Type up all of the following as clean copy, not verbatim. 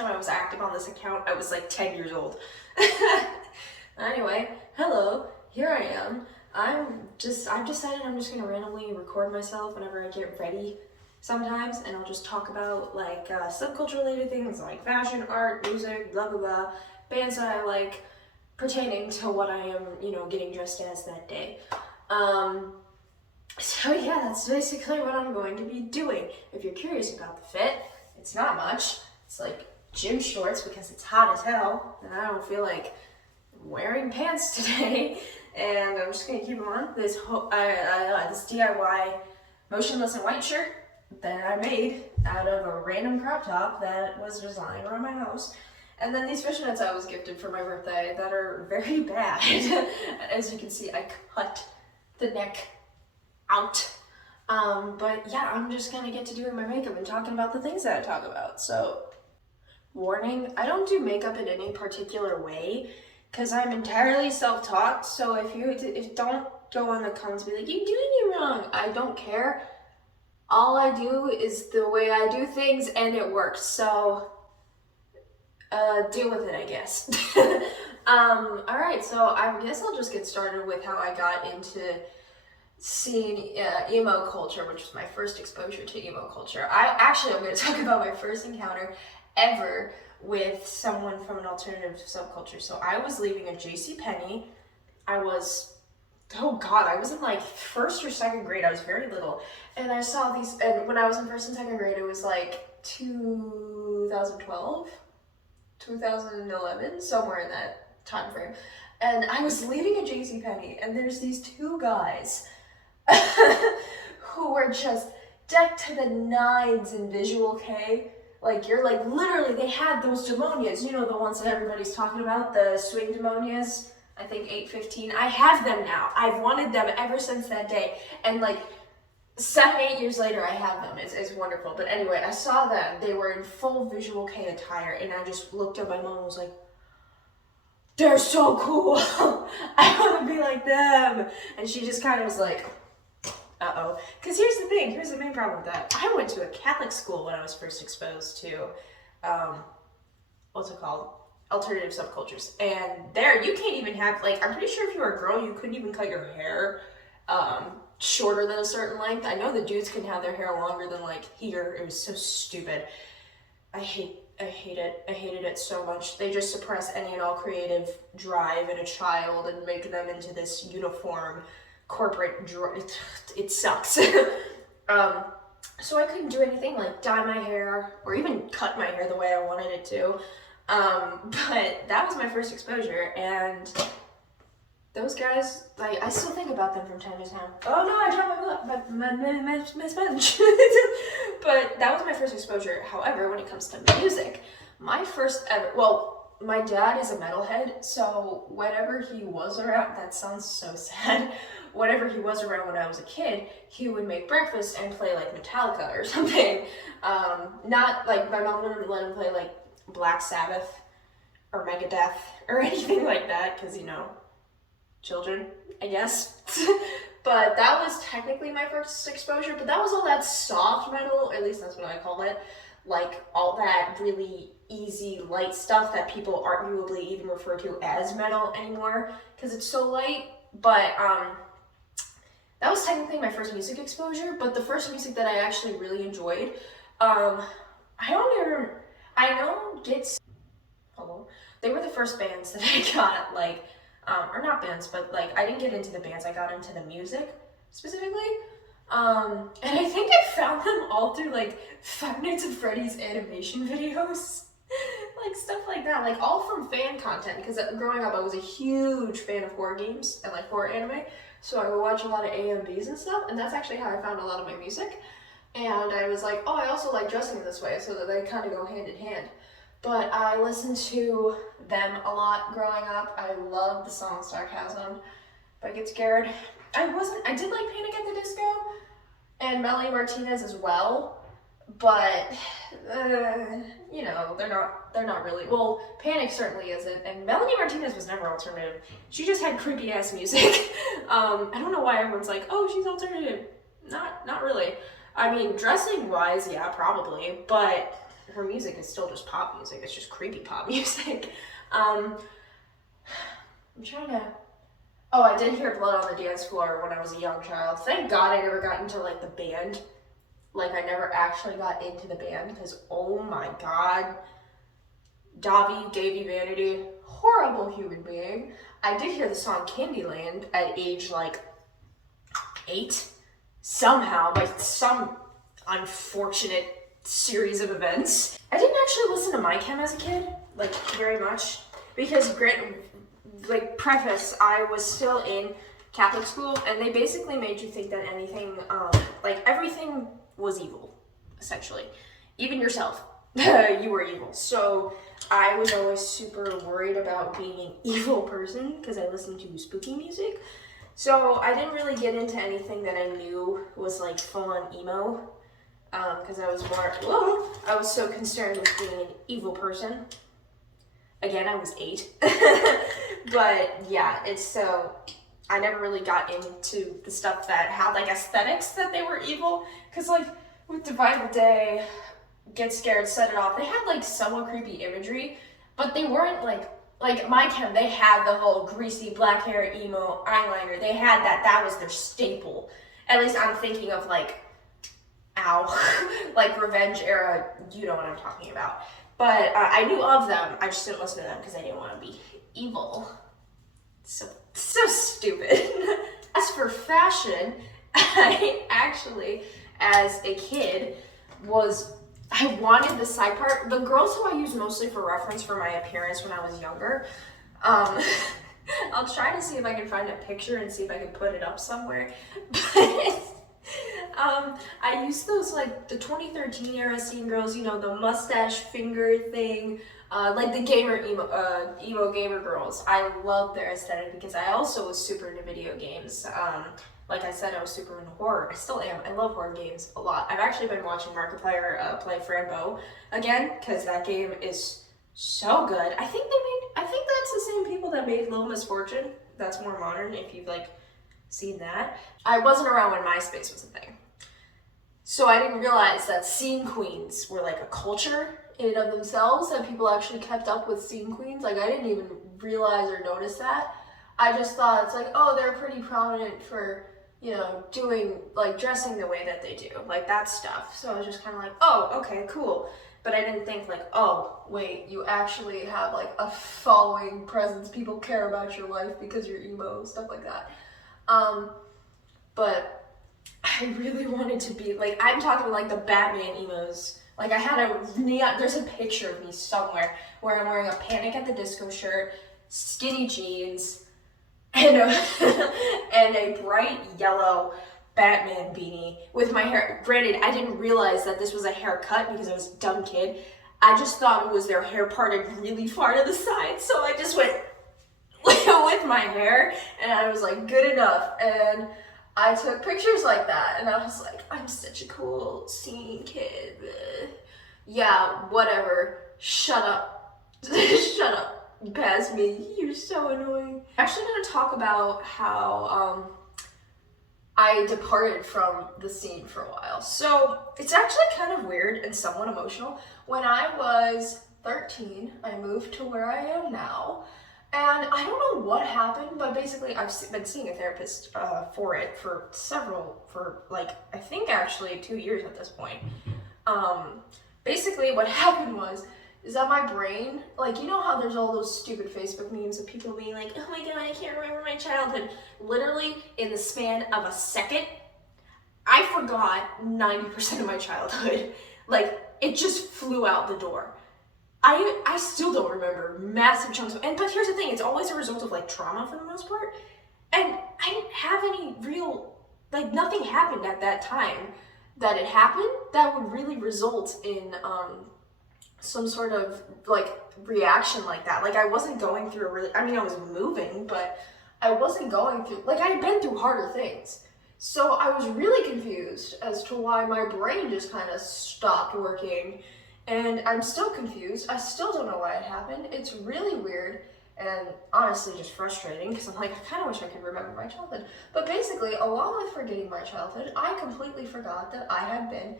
time I was active on this account, I was like 10 years old. Anyway, hello, here I am. I've decided I'm just gonna randomly record myself whenever I get ready sometimes, and I'll just talk about like subculture related things like fashion, art, music, blah blah blah, bands that I like pertaining to what I am, getting dressed as that day. So yeah, that's basically what I'm going to be doing. If you're curious about the fit, it's not much. It's like gym shorts because it's hot as hell, and I don't feel like wearing pants today. And I'm just gonna keep them on. This DIY motionless and white shirt that I made out of a random crop top that was just lying around my house. And then these fishnets I was gifted for my birthday that are very bad. As you can see, I cut the neck out. But yeah, I'm just gonna get to doing my makeup and talking about the things that I talk about. So, warning, I don't do makeup in any particular way because I'm entirely self-taught. So if don't go in the comments and be like, you're doing it wrong. I don't care. All I do is the way I do things and it works. So, deal with it, I guess. Alright, so I guess I'll just get started with how I got into seeing emo culture, which was my first exposure to emo culture. I'm going to talk about my first encounter ever with someone from an alternative subculture. So I was leaving a JCPenney. I was in like first or second grade. I was very little. And I saw these, and when I was in first and second grade, it was like 2012, 2011, somewhere in that time frame. And I was leaving a JCPenney, and there's these two guys who were just decked to the nines in visual K. Like, you're like, literally, they had those demonias, the ones that everybody's talking about, the swing demonias, I think 815. I have them now. I've wanted them ever since that day. And like 7-8 years later, I have them. It's wonderful. But anyway, I saw them. They were in full visual K attire, and I just looked at my mom and was like, they're so cool. I want to be like them. And she just kind of was like, uh-oh. Because here's the thing. Here's the main problem with that. I went to a Catholic school when I was first exposed to, what's it called? Alternative subcultures. And there, you can't even have, like, I'm pretty sure if you were a girl, you couldn't even cut your hair shorter than a certain length. I know the dudes can have their hair longer than, like, here. It was so stupid. I hated it so much. They just suppress any and all creative drive in a child and make them into this uniform corporate it sucks. So I couldn't do anything like dye my hair or even cut my hair the way I wanted it to. But that was my first exposure, and those guys, I still think about them from time to time. Oh no, I dropped my sponge. But that was my first exposure. However, when it comes to music, my first ever, my dad is a metalhead, so whenever he was around, that sounds so sad, whenever he was around when I was a kid, he would make breakfast and play like Metallica or something. Not like, my mom wouldn't let him play like Black Sabbath or Megadeth or anything like that, because, children, I guess. But that was technically my first exposure, but that was all that soft metal, at least that's what I call it, like all that really easy, light stuff that people arguably even refer to as metal anymore, because it's so light. But that was technically my first music exposure, but the first music that I actually really enjoyed, they were the first bands that I got, like, or not bands, but like, I didn't get into the bands, I got into the music, specifically, and I think I found them all through, like, Five Nights at Freddy's animation videos, like, stuff like that, like, all from fan content, because growing up, I was a huge fan of horror games, and, like, horror anime, so I would watch a lot of AMVs and stuff, and that's actually how I found a lot of my music, and I was like, oh, I also like dressing this way, so that they kind of go hand in hand. But I listened to them a lot growing up. I loved the song Sarcasm by Get Scared. I did like Panic at the Disco and Melanie Martinez as well, but they're not really. Well, Panic certainly isn't, and Melanie Martinez was never alternative. She just had creepy ass music. I don't know why everyone's like, oh, she's alternative. Not really. I mean, dressing wise, yeah, probably, but her music is still just pop music. It's just creepy pop music. I'm trying to... Oh, I did hear Blood on the Dance Floor when I was a young child. Thank God I never got into, like, the band. Like, I never actually got into the band, because, oh my God, Davi, Davy Vanity, horrible human being. I did hear the song Candyland at age, like, 8. Somehow, by some unfortunate series of events. I didn't actually listen to My Chem as a kid, like, very much, because, like, preface, I was still in Catholic school, and they basically made you think that anything, like, everything was evil, essentially. Even yourself, you were evil. So I was always super worried about being an evil person, because I listened to spooky music. So I didn't really get into anything that I knew was, like, full-on emo, because I was I was so concerned with being an evil person. Again, I was 8. But yeah, it's so, I never really got into the stuff that had, like, aesthetics that they were evil. Because, like, with Divide the Day, Get Scared, Set It Off, they had, like, somewhat creepy imagery, but they weren't, like My Chem, they had the whole greasy black hair, emo, eyeliner. They had that. That was their staple. At least I'm thinking of, like, like, Revenge era, you know what I'm talking about. But I knew of them, I just didn't listen to them because I didn't want to be evil. So stupid. As for fashion, I actually, as a kid, I wanted the side part. The girls who I use mostly for reference for my appearance when I was younger, I'll try to see if I can find a picture and see if I can put it up somewhere. But I used those, like, the 2013 era scene girls, you know, the mustache finger thing, like the emo gamer girls. I love their aesthetic because I also was super into video games. Like I said, I was super into horror. I still am. I love horror games a lot. I've actually been watching Markiplier play Frambo again, because that game is so good. I think that's the same people that made Little Misfortune. That's more modern, if you've, like, seen that. I wasn't around when MySpace was a thing. So I didn't realize that scene queens were, like, a culture in and of themselves, that people actually kept up with scene queens. Like, I didn't even realize or notice that. I just thought it's like, oh, they're pretty prominent for, you know, doing, like, dressing the way that they do, like, that stuff. So I was just kind of like, oh, okay, cool. But I didn't think, like, oh, wait, you actually have, like, a following presence. People care about your life because you're emo, stuff like that. But I really wanted to be, like, I'm talking, like, the Batman emos. Like, I had there's a picture of me somewhere where I'm wearing a Panic at the Disco shirt, skinny jeans, and a bright yellow Batman beanie with my hair. Granted, I didn't realize that this was a haircut because I was a dumb kid. I just thought it was their hair parted really far to the side, so I just went with my hair, and I was like, good enough. And I took pictures like that, and I was like, I'm such a cool scene kid. Yeah, whatever. Shut up. Shut up. Pass me. You're so annoying. I'm actually going to talk about how I departed from the scene for a while. So it's actually kind of weird and somewhat emotional. When I was 13, I moved to where I am now. And I don't know what happened, but basically I've been seeing a therapist for like, I think actually 2 years at this point. Basically what happened is that my brain, like, you know how there's all those stupid Facebook memes of people being like, oh my God, I can't remember my childhood. Literally, in the span of a second, I forgot 90% of my childhood. Like, it just flew out the door. I still don't remember massive chunks of, but here's the thing, it's always a result of, like, trauma for the most part. And I didn't have any real, like, nothing happened at that time that it happened that would really result in some sort of, like, reaction like that. Like, I wasn't going through a really, I mean, I was moving, but I wasn't going through, like, I had been through harder things. So I was really confused as to why my brain just kind of stopped working. And I'm still confused. I still don't know why it happened. It's really weird and honestly just frustrating because I'm like, I kind of wish I could remember my childhood. But basically, along with forgetting my childhood, I completely forgot that I had been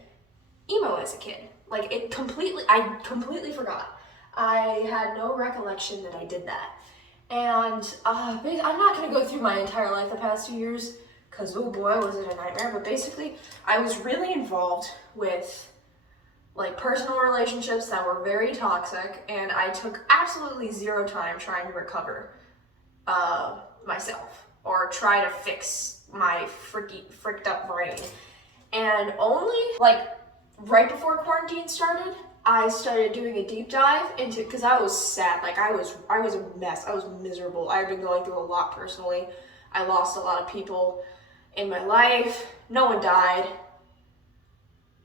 emo as a kid. Like I completely forgot. I had no recollection that I did that. And I'm not gonna go through my entire life the past 2 years, because oh boy, was it a nightmare. But basically, I was really involved with like personal relationships that were very toxic, and I took absolutely zero time trying to recover myself or try to fix my fricked up brain. And only like right before quarantine started, I started doing a deep dive into, because I was sad. Like I was a mess. I was miserable. I had been going through a lot personally. I lost a lot of people in my life. No one died.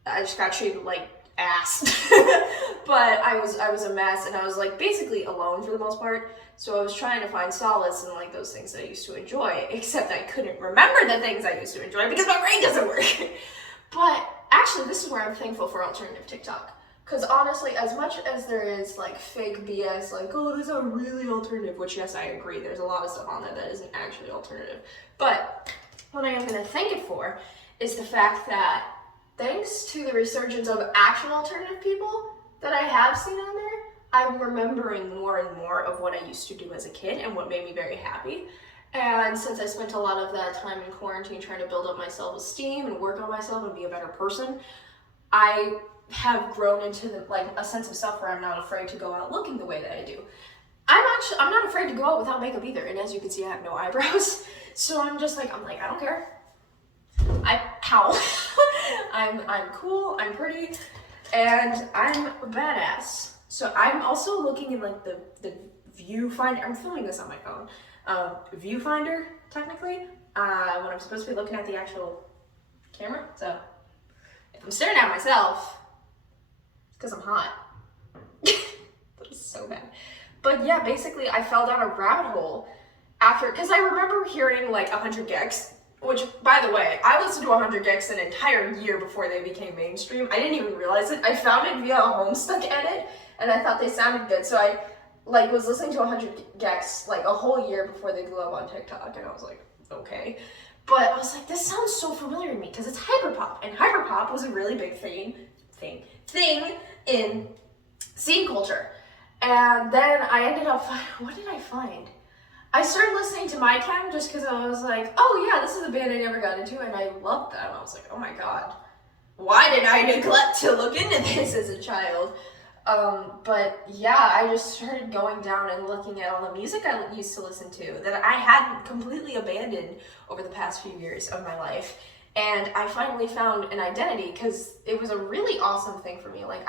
I just got treated like ass. But I was a mess, and I was like basically alone for the most part. So I was trying to find solace in like those things that I used to enjoy, except I couldn't remember the things I used to enjoy because my brain doesn't work. But actually, this is where I'm thankful for alternative TikTok. Because honestly, as much as there is like fake BS, like, oh, this is really alternative, which yes, I agree, there's a lot of stuff on there that isn't actually alternative. But what I am going to thank it for is the fact that thanks to the resurgence of actual alternative people that I have seen on there, I'm remembering more and more of what I used to do as a kid and what made me very happy. And since I spent a lot of that time in quarantine trying to build up my self-esteem and work on myself and be a better person, I have grown into like a sense of self where I'm not afraid to go out looking the way that I do. I'm not afraid to go out without makeup either. And as you can see, I have no eyebrows. So I'm like, I don't care. I'm cool, I'm pretty, and I'm a badass. So I'm also looking in like the viewfinder. I'm filming this on my phone. Viewfinder, technically, when I'm supposed to be looking at the actual camera. So if I'm staring at myself, it's because I'm hot. That is so bad. But yeah, basically I fell down a rabbit hole after, because I remember hearing like 100 gecs, which, by the way, I listened to 100 gecs an entire year before they became mainstream. I didn't even realize it. I found it via a Homestuck edit, and I thought they sounded good, so I like was listening to 100 gecs like a whole year before they blew up on TikTok, and I was like, okay. But I was like, this sounds so familiar to me, because it's hyperpop, and hyperpop was a really big thing in scene culture. And then I ended up, what did I find? I started listening to My Chem just because I was like, oh yeah, this is a band I never got into, and I loved them. I was like, oh my god, why did I neglect to look into this as a child? But yeah, I just started going down and looking at all the music I used to listen to that I hadn't completely abandoned over the past few years of my life. And I finally found an identity, because it was a really awesome thing for me. Like,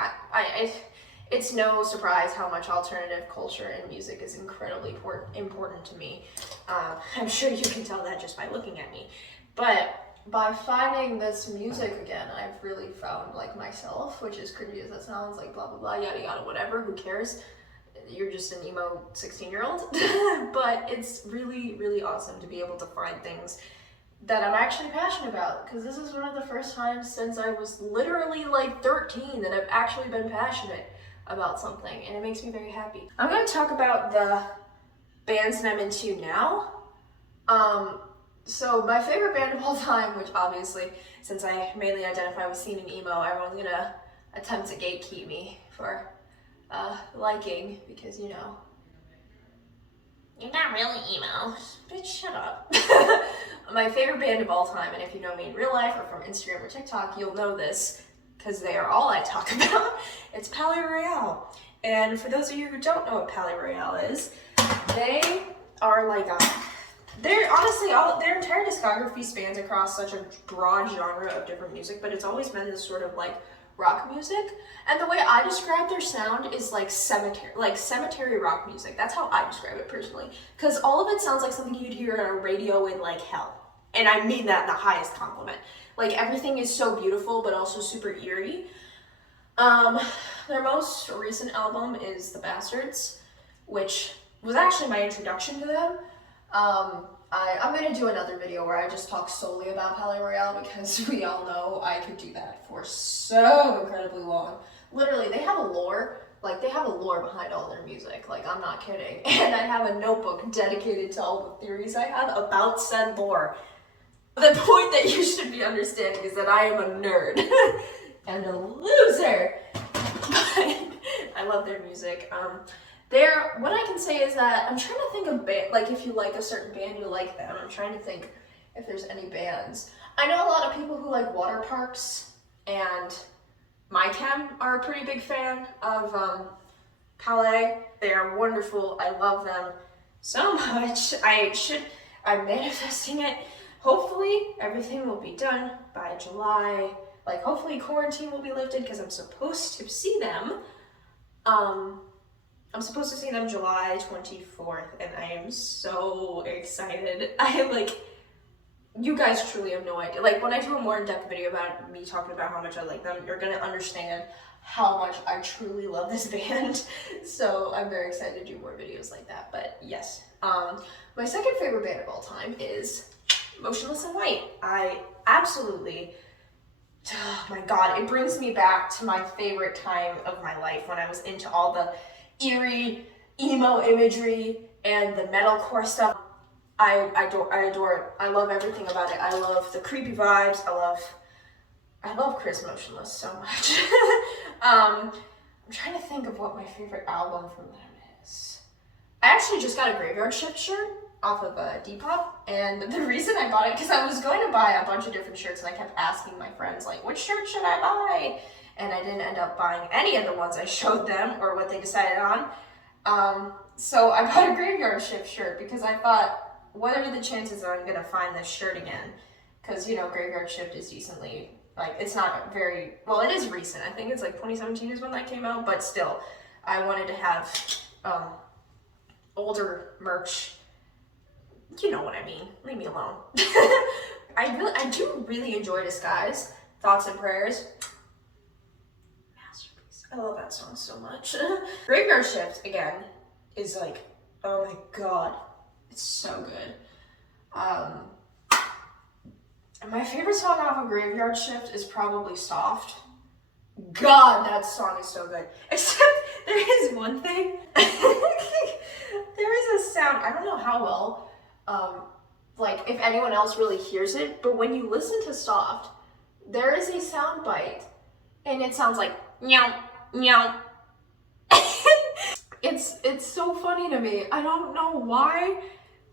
it's no surprise how much alternative culture and music is incredibly important to me. I'm sure you can tell that just by looking at me. But by finding this music again, I've really found like myself, which is cringy as that sounds, like blah blah blah, yada yada, whatever, who cares? You're just an emo 16-year-old. But it's really, really awesome to be able to find things that I'm actually passionate about, because this is one of the first times since I was literally like 13 that I've actually been passionate about something, and it makes me very happy. I'm going to talk about the bands that I'm into now. So my favorite band of all time, which obviously, since I mainly identify with scene and emo, everyone's going to attempt to gatekeep me for liking, because, you know, you're not really emo. Bitch, shut up. My favorite band of all time, and if you know me in real life or from Instagram or TikTok, you'll know this, because they are all I talk about. It's Palais Royale. And for those of you who don't know what Palais Royale is, they are like they're honestly their entire discography spans across such a broad genre of different music, but it's always been this sort of like rock music. And the way I describe their sound is like cemetery rock music. That's how I describe it personally, because all of it sounds like something you'd hear on a radio in like hell. And I mean that in the highest compliment. Like, everything is so beautiful, but also super eerie. Their most recent album is The Bastards, which was actually my introduction to them. I'm going to do another video where I just talk solely about Palais Royale, because we all know I could do that for so incredibly long. Literally, they have a lore. Like, they have a lore behind all their music. Like, I'm not kidding. And I have a notebook dedicated to all the theories I have about said lore. The point that you should be understanding is that I am a nerd and a loser. love their music. What I can say is that I'm trying to think of band, like if you like a certain band, you like them. I'm trying to think if there's any bands. I know a lot of people who like Water Parks, and My Chem are a pretty big fan of Calais. They are wonderful. I love them so much. I'm manifesting it. Hopefully everything will be done by July. Like hopefully quarantine will be lifted because I'm supposed to see them. I'm supposed to see them July 24th, and I am so excited. You guys truly have no idea. Like when I do a more in-depth video about me talking about how much I like them, you're gonna understand how much I truly love this band. So I'm very excited to do more videos like that. But yes, my second favorite band of all time is Motionless in White. I absolutely, oh my God, it brings me back to my favorite time of my life when I was into all the eerie emo imagery and the metalcore stuff. I adore it. I love everything about it. I love the creepy vibes. I love Chris Motionless so much. I'm trying to think of what my favorite album from them is. I actually just got a Graveyard Shift shirt off of Depop, and the reason I bought it, because I was going to buy a bunch of different shirts, and I kept asking my friends, like, which shirt should I buy? And I didn't end up buying any of the ones I showed them or what they decided on. So I bought a Graveyard Shift shirt because I thought, what are the chances that I'm going to find this shirt again? Because, you know, Graveyard Shift is decently, like, it's not very, well, it is recent. I think it's like 2017 is when that came out, but still, I wanted to have older merch. You know what I mean. Leave me alone. I do really enjoy Disguise, Thoughts and Prayers. Masterpiece. I love that song so much. Graveyard Shift, again, is like, oh my God. It's so good. My favorite song off of Graveyard Shift is probably Soft. God, that song is so good. Except there is one thing. There is a sound, I don't know how well, like if anyone else really hears it, but when you listen to Soft, there is a sound bite and it sounds like meow, meow. It's so funny to me. I don't know why,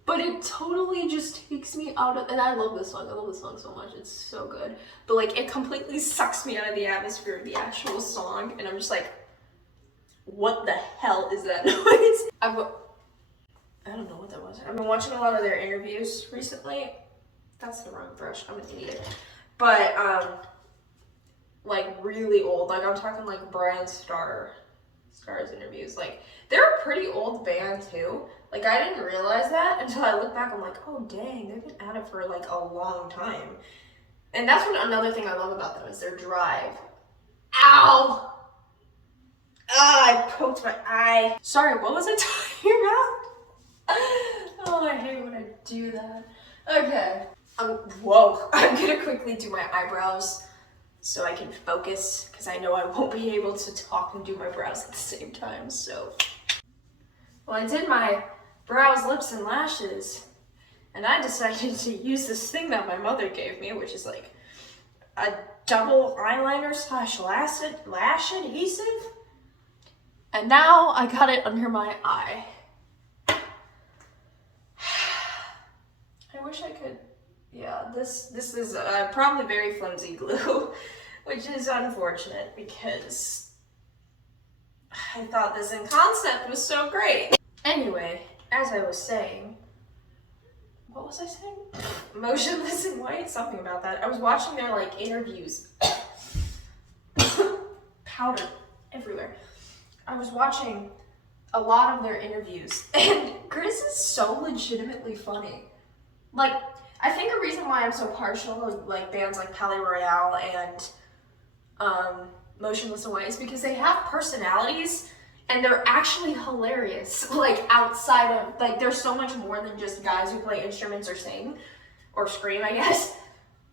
but it totally just takes me out of, and I love this song. I love this song so much. It's so good. But like it completely sucks me out of the atmosphere of the actual song, and I'm just like, what the hell is that noise? I don't know what that was. I've been watching a lot of their interviews recently. That's the wrong brush. I'm an idiot. But like really old. Like I'm talking like Brian Starr's interviews. Like they're a pretty old band too. Like I didn't realize that until I look back. I'm like, oh dang, they've been at it for like a long time. And that's what another thing I love about them is their drive. Ow! Ah, I poked my eye. Sorry, what was I talking about? Oh, I hate when I do that. Okay. Whoa. I'm gonna quickly do my eyebrows so I can focus because I know I won't be able to talk and do my brows at the same time, so. Well, I did my brows, lips, and lashes, and I decided to use this thing that my mother gave me, which is like a double eyeliner slash lash adhesive. And now I got it under my eye. I wish I could, yeah, this is probably very flimsy glue, which is unfortunate because I thought this in concept was so great. Anyway, as I was saying, what was I saying? Motionless in White, something about that. I was watching their like interviews. Powder everywhere. I was watching a lot of their interviews, and Chris is so legitimately funny. Like, I think a reason why I'm so partial to like bands like Palais Royale and Motionless in White is because they have personalities and they're actually hilarious. Like outside of, like there's so much more than just guys who play instruments or sing or scream, I guess.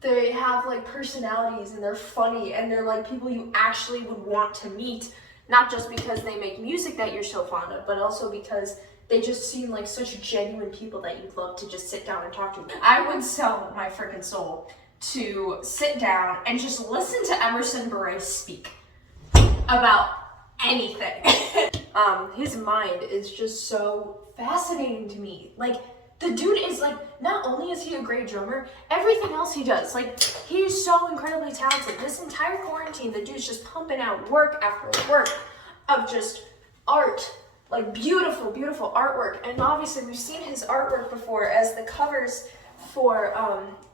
They have like personalities and they're funny and they're like people you actually would want to meet, not just because they make music that you're so fond of, but also because they just seem like such genuine people that you'd love to just sit down and talk to. I would sell my freaking soul to sit down and just listen to Emerson Beret speak about anything. His mind is just so fascinating to me. Like, the dude is like, not only is he a great drummer, everything else he does, like, he's so incredibly talented. This entire quarantine, the dude's just pumping out work after work of just art, like beautiful, beautiful artwork. And obviously we've seen his artwork before as the covers for,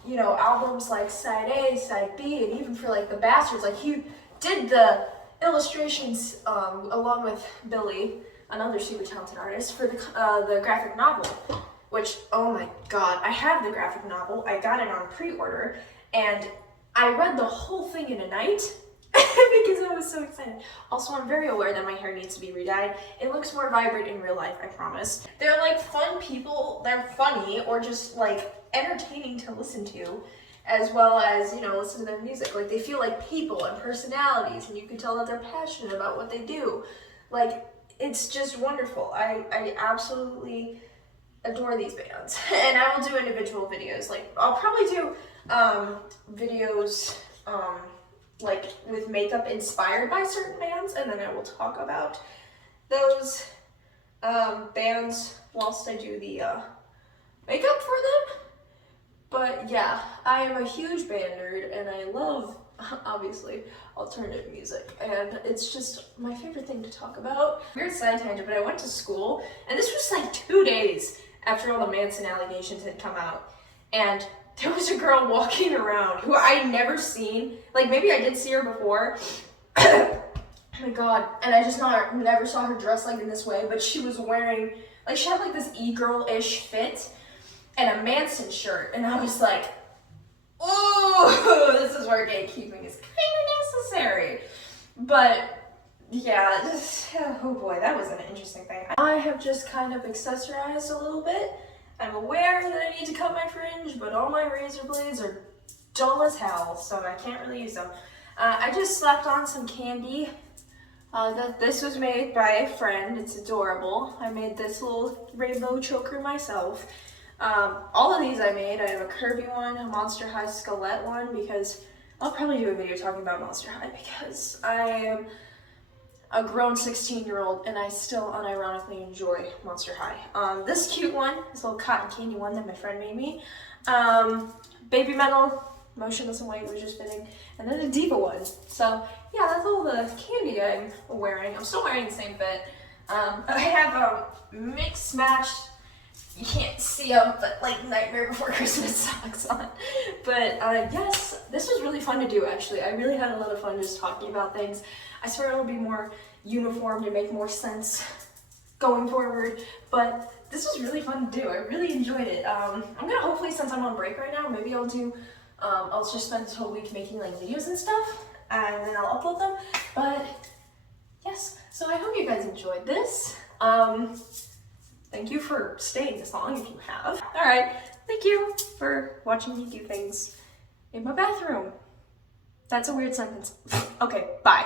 you know, albums like Side A, Side B, and even for like The Bastards. Like, he did the illustrations along with Billy, another super talented artist, for the graphic novel. Which, oh my god, I have the graphic novel. I got it on pre-order, and I read the whole thing in a night because I was so excited. Also, I'm very aware that my hair needs to be re-dyed. It looks more vibrant in real life, I promise. They're like fun people. They're funny or just like entertaining to listen to, as well as, you know, listen to their music. Like, they feel like people and personalities, and you can tell that they're passionate about what they do. Like, it's just wonderful. I absolutely adore these bands. And I will do individual videos. Like, I'll probably do videos like with makeup inspired by certain bands, and then I will talk about those bands whilst I do the makeup for them. But yeah, I am a huge band nerd, and I love, obviously, alternative music, and it's just my favorite thing to talk about. Weird side tangent, but I went to school, and this was like 2 days after all the Manson allegations had come out, and there was a girl walking around who I'd never seen. Like, maybe I did see her before. Oh my god. And I just never saw her dressed like in this way, but she was wearing, like, she had like this e-girl-ish fit and a Manson shirt, and I was like, oh, this is where gatekeeping is kind of necessary. But yeah, just, oh boy, that was an interesting thing. I have just kind of accessorized a little bit. I'm aware that I need to cut my fringe, but all my razor blades are dull as hell, so I can't really use them. I just slapped on some candy. This was made by a friend. It's adorable. I made this little rainbow choker myself. All of these I made. I have a Kirby one, a Monster High Skelet one, because I'll probably do a video talking about Monster High, because I am a grown 16-year-old, and I still unironically enjoy Monster High. This cute one, this little cotton candy one that my friend made me. Baby Metal, Motionless in White, which is fitting, and then a Diva one. So yeah, that's all the candy I'm wearing. I'm still wearing the same fit. I have a mix matched, you can't see them, but like Nightmare Before Christmas socks on. But yes, this was really fun to do, actually. I really had a lot of fun just talking about things. I swear it'll be more uniform to make more sense going forward, but this was really fun to do. I really enjoyed it. I'm gonna hopefully, since I'm on break right now, maybe I'll do, I'll just spend this whole week making like videos and stuff, and then I'll upload them. But yes, so I hope you guys enjoyed this. Thank you for staying this long if you have. All right, thank you for watching me do things in my bathroom. That's a weird sentence. Okay, bye.